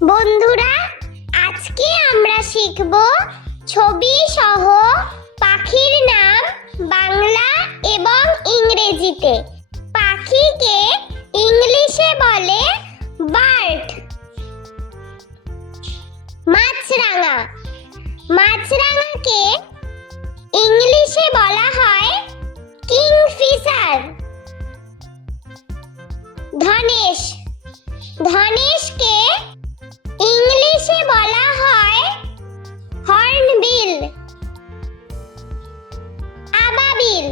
বন্ধুরা, আজকে আমরা শিখব ছবি সহ পাখির নাম বাংলা এবং ইংরেজিতে। পাখিকে ইংলিশে বলে বার্ড। মাছরাঙা, মাছরাঙাকে ইংলিশে বলা হয় কিংফিশার। ধনেশ, ধনেশকে ইংলিশে বলা হয় হর্নবিল। আবাবিল,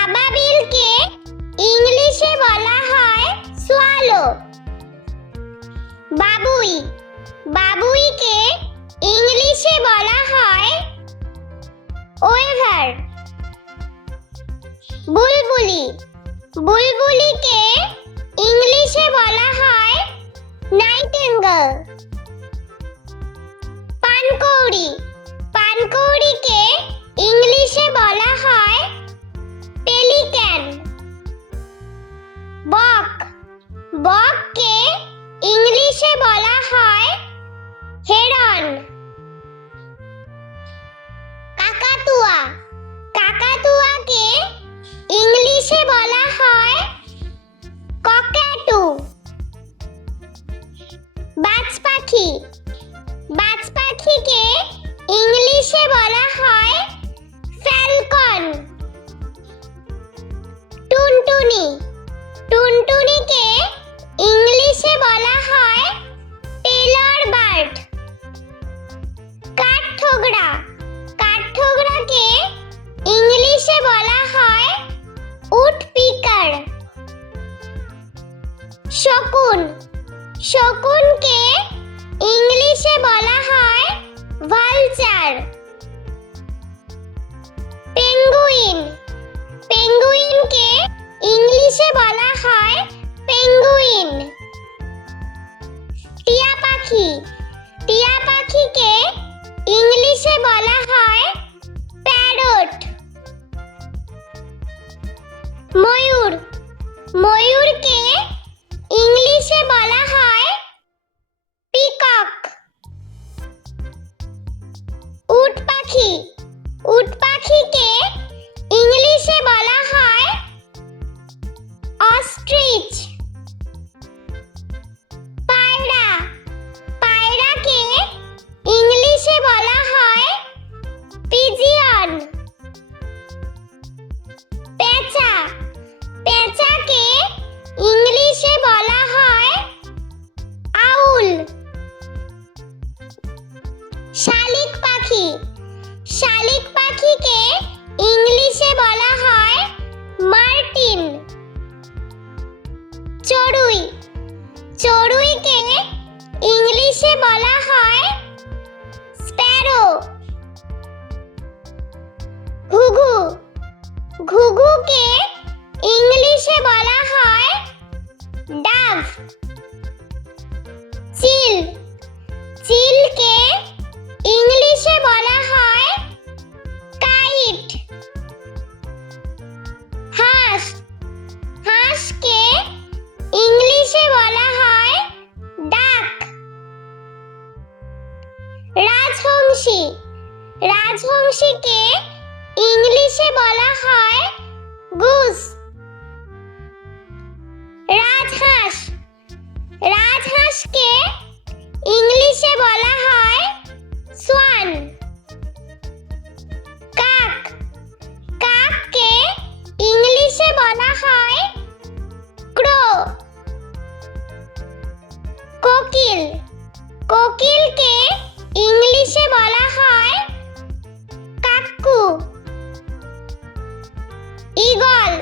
আবাবিলকে ইংলিশে বলা হয় সোয়ালো। বাবুই, বাবুইকে ইংলিশে বলা হয় ওয়েভার। বুলবুলি, বুলবুলিকে ইংলিশে বলা হয় নাইটিঙ্গেল। পানকৌড়ি, পানকৌড়িকে ইংলিশে বলা হয় পেলিক্যান। বক, বককে ইংলিশে বলা হয় হেরন। কাকাতুয়া, কাকাতুয়াকে ইংলিশে বলা হয় ককাটু। বাজ পাখি, বাজ পাখিকে ইংলিশে বলা হয় ফ্যালকন। টুনটুনি, টুনটুনিকে ইংলিশে বলা হয় টেলর বার্ড। কাঠঠোকরা, কাঠঠোকরাকে ইংলিশে বলা হয় উডপিকার। শকুন, শকুনকে ইংলিশে বলা হয় ভালচার। পেঙ্গুইন, পেঙ্গুইনকে ইংলিশে বলা হয় পেঙ্গুইন। টিয়া পাখি, টিয়া পাখিকে ইংলিশে বলা হয় প্যারট। ময়ূর, ময়ূরকে ইংলিশে বলা হয় পিকক। উট পাখি, উট পাখিকে ইংলিশে বলা হয় অস্ট্রিচ। পায়রা, পায়রাকে ইংলিশে বলা হয় পিজিয়ন। পেঁচা, পেঁচাকে ইংলিশে বলা হয় আউল। শালিক পাখি, শালিক পাখিকে ইংলিশে বলা হয় মার্টিন। চড়ুই, চড়ুইকে ইংলিশে বলা হয় স্প্যারো। ঘুঘু, ঘুঘুকে ইংলিশে বলা হয় ডাভ। চিল, চিলকে ইংলিশে বলা হয় কাইট। হাঁস, হাঁসকে ইংলিশে বলা হয় ডাক। রাজহংসী, রাজহংসীকে ইংলিশে বলা হয় গুস। রাজহাঁস, রাজহাঁসকে ইংলিশে বলা হয় সোয়ান। কাক, কাককে ইংলিশে বলা হয় ক্রো। কোকিল, কোকিলকে ইংলিশে বলা হয় কাক্কু। ঈগল,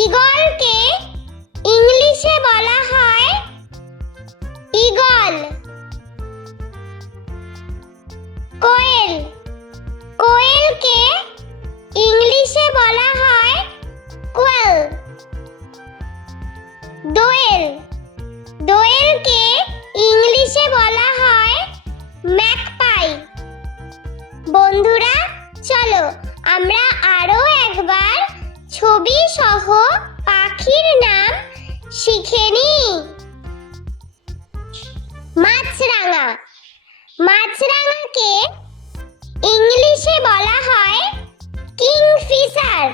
ঈগলকে ইংলিশে বলা হয় ঈগল। কোয়েল, কোয়েলকে ইংলিশে বলা হয় কোয়েল। দোয়েল, দোয়েলকে ইংলিশে বলা হয় ম্যাকপাই। বন্ধুরা, চলো আমরা আরো একবার ছবি সহ পাখির নাম শিখে নিই। মাছরাঙাকে ইংলিশে বলা হয় কিংফিশার।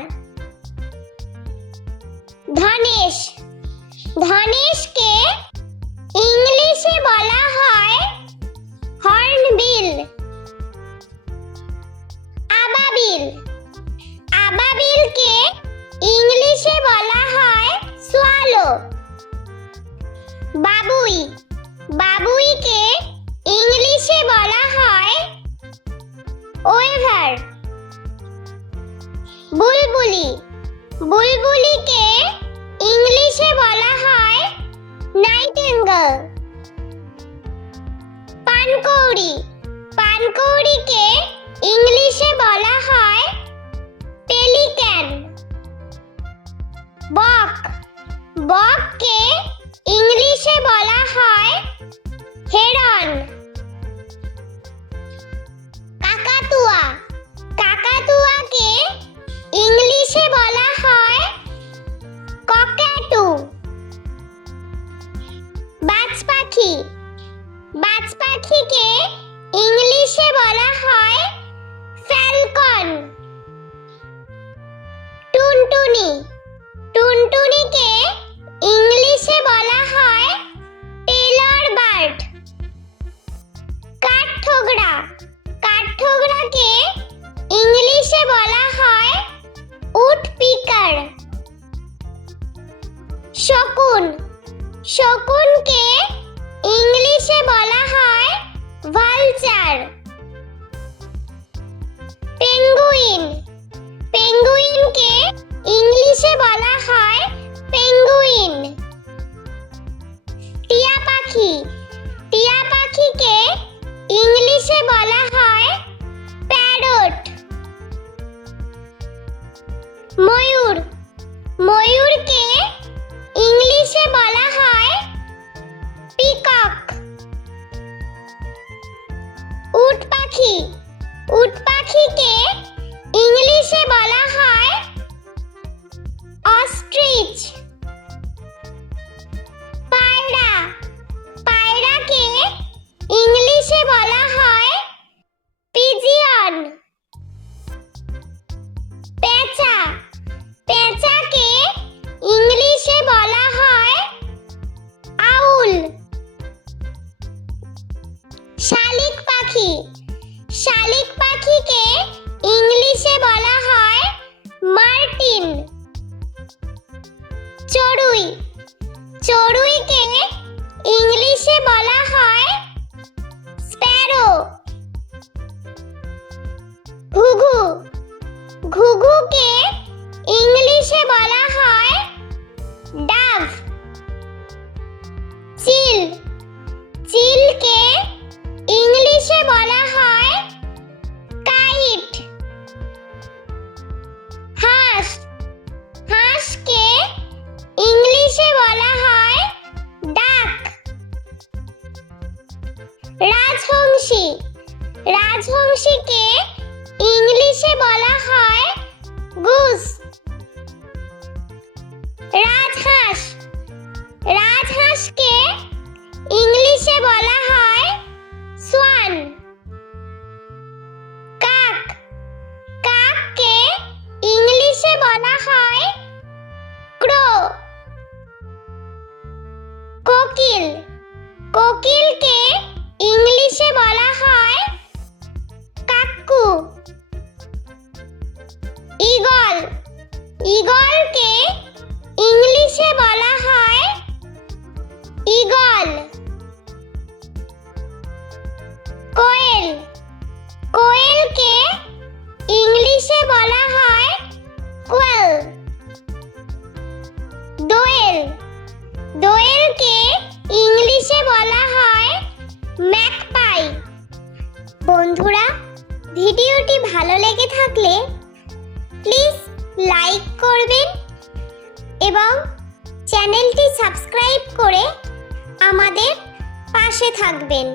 ধনেশ, ধনেশকে ইংলিশে বলা হয় হর্নবিল। আবাবিল, আবাবিলকে ইংলিশে বলা হয় সোয়ালো। বাবুই, বাবুইকে ইংলিশে বলা হয় ওয়েভার। বুলবুলি, বুলবুলিকে ইংলিশে বলা হয় নাইটিঙ্গেল। পানকৌড়ি, পানকৌড়িকে ইংলিশে বলা হয় পেলিক্যান। বক, বককে ইংলিশে বলা হয় হেরন। কাকাতুয়া, কাকাতুয়াকে ইংলিশে বলা হয় ককাটু। বাজ পাখি, বাজ পাখিকে ইংলিশে বলা হয় ফ্যালকন। টুনটুনি, টুনটুনিকে ইংলিশে বলা হয় টেলর বার্ড। কাঠঠোকরা, কাঠঠোকরাকে ইংলিশে বলা হয় উডপিকার। শকুন, শকুনকে ইংলিশে বলা হয় ভালচার। পেঙ্গুইন, পেঙ্গুইনকে ইংলিশে বলা হয় পেঙ্গুইন। টিয়া পাখি, টিয়া পাখিকে ইংলিশে বলা হয় প্যারট। ময়ূর, ময়ূরকে ইংলিশে বলা হয় পিকক। উট পাখি, উট পাখিকে ইংলিশে বলা হয় অস্ট্রিচ। পায়রা, পায়রাকে ইংলিশে বলা হয় পিজিয়ন। পেঁচা, পেঁচাকে ইংলিশে বলা হয় আউল। শালিক পাখি, শালিক পাখিকে ইংলিশে বলা হয় মার্টিন। চড়ুই, চড়ুইকে ইংলিশে বলা হয় স্প্যারো। ঘুঘু, ঘুঘুকে ইংলিশে বলা হয় ডাভ। চিল, চিলকে ইংলিশে বলা হয় কাইট। হাঁস, হাঁসকে ইংলিশে বলা হয় ডাক। রাজহংসী, রাজহংসীকে ইংলিশে বলা হয় গুস। রাজহাঁস, রাজহাঁসকে ইংলিশে বলা হয় সোয়ান। কাক, কাককে ইংলিশে বলা হয় ক্রো। কোকিল, কোকিলকে ইংলিশে বলা হয় কাক্কু। ঈগল, ঈগলকে ইংলিশে বলা হয় ঈগল। কোয়েল, কোয়েলকে ইংলিশে বলা হয় কোয়েল। দোয়েল, দোয়েলকে ইংলিশে বলা হয় ম্যাকপাই। বন্ধুরা, ভিডিওটি ভালো লেগে থাকলে প্লিজ লাইক করবেন এবং চ্যানেলটি সাবস্ক্রাইব করে আমাদের পাশে থাকবেন।